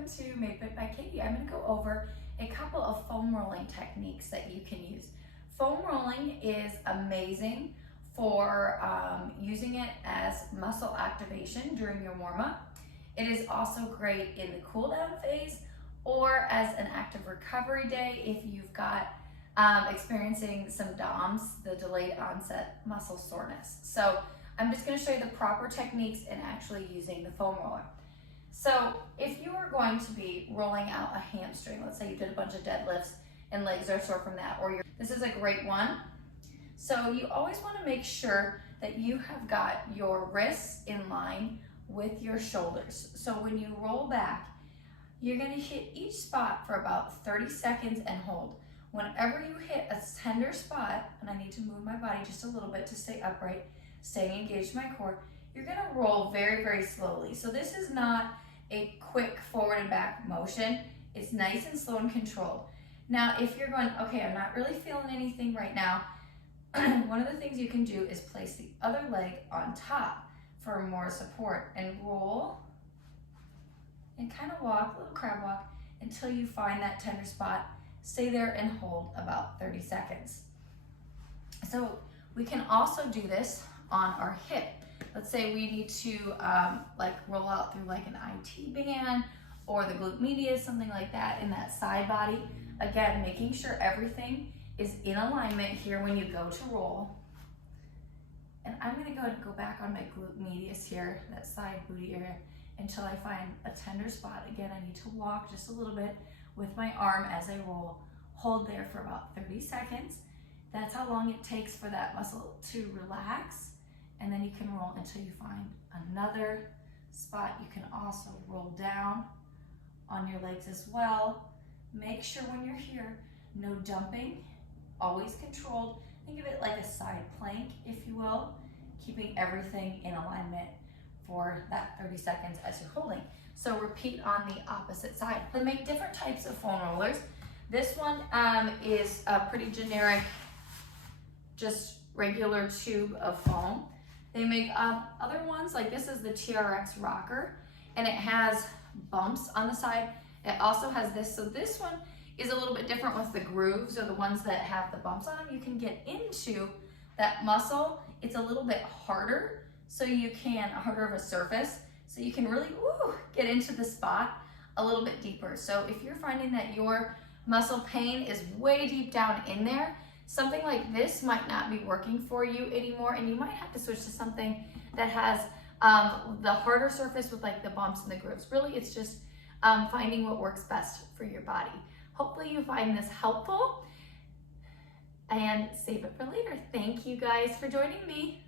welcome to Made Fit by Katie. I'm going to go over a couple of foam rolling techniques that you can use. Foam rolling is amazing for using it as muscle activation during your warm-up. It is also great in the cool down phase or as an active recovery day if you've got experiencing some DOMS, the delayed onset muscle soreness. So I'm just going to show you the proper techniques in actually using the foam roller. So if you are going to be rolling out a hamstring, let's say you did a bunch of deadlifts and legs are sore from that, or this is a great one. So you always want to make sure that you have got your wrists in line with your shoulders. So when you roll back, you're going to hit each spot for about 30 seconds and hold. Whenever you hit a tender spot, and I need to move my body just a little bit to stay upright, staying engaged in my core, you're going to roll very, very slowly. So this is not a quick forward and back motion. It's nice and slow and controlled. Now, if you're going, okay, I'm not really feeling anything right now, one of the things you can do is place the other leg on top for more support and roll and kind of walk, little crab walk, until you find that tender spot. Stay there and hold about 30 seconds. So we can also do this on our hip. Let's say we need to like roll out through like an IT band or the glute medius, something like that in that side body. Again, making sure everything is in alignment here when you go to roll. And I'm gonna go ahead and go back on my glute medius here, that side booty area, until I find a tender spot. Again, I need to walk just a little bit with my arm as I roll. Hold there for about 30 seconds. That's how long it takes for that muscle to relax. And then you can roll until you find another spot. You can also roll down on your legs as well. Make sure when you're here, no dumping, always controlled. Think of it like a side plank, if you will, keeping everything in alignment for that 30 seconds as you're holding. So repeat on the opposite side. They make different types of foam rollers. This one is a pretty generic, just regular tube of foam. They make other ones, like this is the TRX rocker, and it has bumps on the side. It also has this, so this one is a little bit different with the grooves, or the ones that have the bumps on them. You can get into that muscle. It's a little bit harder, so you can, harder of a surface, so you can really get into the spot a little bit deeper. So if you're finding that your muscle pain is way deep down in there, something like this might not be working for you anymore, and you might have to switch to something that has the harder surface with like the bumps and the grooves. Really, it's just finding what works best for your body. Hopefully you find this helpful and save it for later. Thank you guys for joining me.